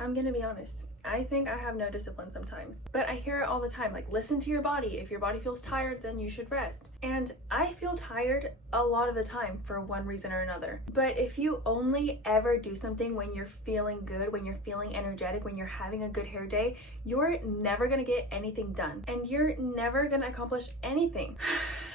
I'm gonna be honest. I think I have no discipline sometimes, but I hear it all the time, like, listen to your body. If your body feels tired, then you should rest. And I feel tired a lot of the time for one reason or another. But if you only ever do something when you're feeling good, when you're feeling energetic, when you're having a good hair day, you're never gonna get anything done and you're never gonna accomplish anything.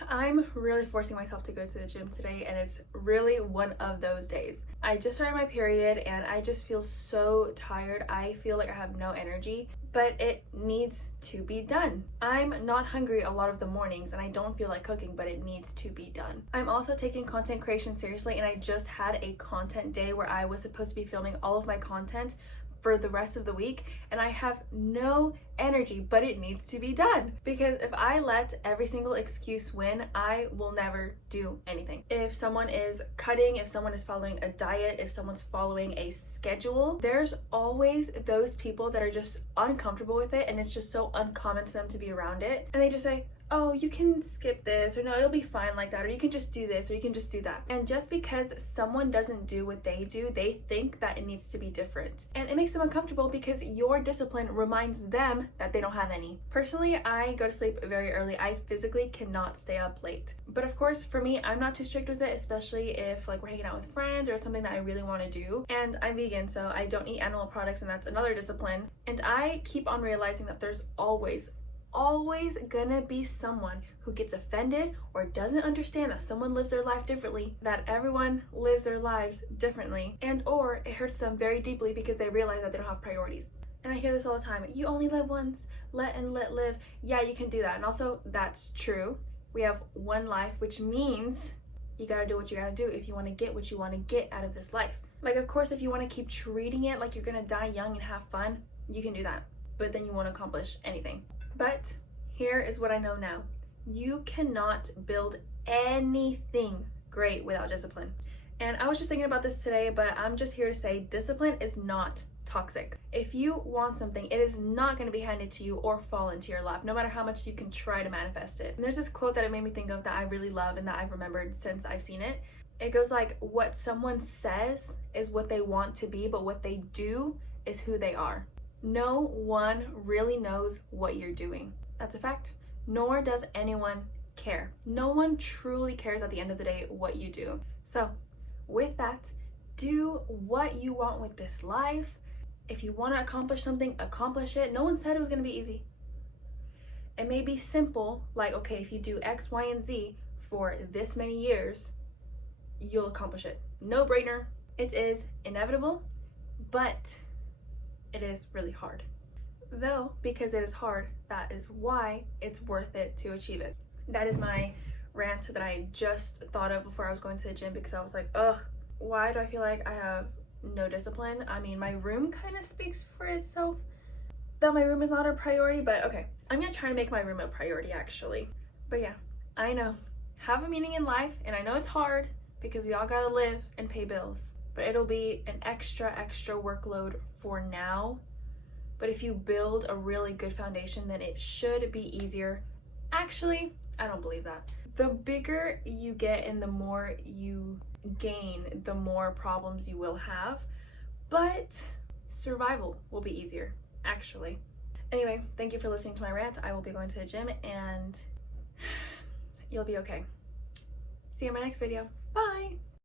I'm really forcing myself to go to the gym today, and it's really one of those days. I just started my period and I just feel so tired. I feel like I have no energy, but it needs to be done. I'm not hungry a lot of the mornings and I don't feel like cooking, but it needs to be done. I'm also taking content creation seriously, and I just had a content day where I was supposed to be filming all of my content for the rest of the week, and I have no energy, but it needs to be done. Because if I let every single excuse win, I will never do anything. If someone is cutting, if someone is following a diet, if someone's following a schedule, there's always those people that are just uncomfortable with it, and it's just so uncommon to them to be around it, and they just say, oh, you can skip this, or no, it'll be fine like that, or you can just do this, or you can just do that. And just because someone doesn't do what they do, they think that it needs to be different. And it makes them uncomfortable because your discipline reminds them that they don't have any. Personally, I go to sleep very early. I physically cannot stay up late. But of course, for me, I'm not too strict with it, especially if like we're hanging out with friends or something that I really want to do. And I'm vegan, so I don't eat animal products, and that's another discipline. And I keep on realizing that there's always gonna be someone who gets offended or doesn't understand that someone lives their life differently, that everyone lives their lives differently, and or it hurts them very deeply because they realize that they don't have priorities. And I hear this all the time, you only live once, let live. Yeah, you can do that. And also, that's true. We have one life, which means you gotta do what you gotta do if you want to get what you want to get out of this life. Like, of course, if you want to keep treating it like you're gonna die young and have fun, you can do that, but then you won't accomplish anything. But here is what I know now. You cannot build anything great without discipline. And I was just thinking about this today, but I'm just here to say discipline is not toxic. If you want something, it is not going to be handed to you or fall into your lap, no matter how much you can try to manifest it. And there's this quote that it made me think of that I really love and that I've remembered since I've seen it. It goes like, what someone says is what they want to be, but what they do is who they are. No one really knows what you're doing. That's a fact. Nor does anyone care. No one truly cares at the end of the day what you do. So with that, do what you want with this life. If you want to accomplish something, accomplish it. No one said it was going to be easy. It may be simple, like, okay, if you do X, Y, and Z for this many years, you'll accomplish it. No brainer. It is inevitable, but it is really hard. Though, because it is hard, that is why it's worth it to achieve it. That is my rant that I just thought of before I was going to the gym, because I was like, ugh, why do I feel like I have no discipline? I mean, my room kind of speaks for itself, that my room is not a priority, but okay, I'm gonna try to make my room a priority actually. But yeah, I know, have a meaning in life, and I know it's hard because we all gotta live and pay bills, but it'll be an extra workload for now. But if you build a really good foundation, then it should be easier. Actually, I don't believe that. The bigger you get and the more you gain, the more problems you will have, but survival will be easier, actually. Anyway, thank you for listening to my rant. I will be going to the gym and you'll be okay. See you in my next video. Bye!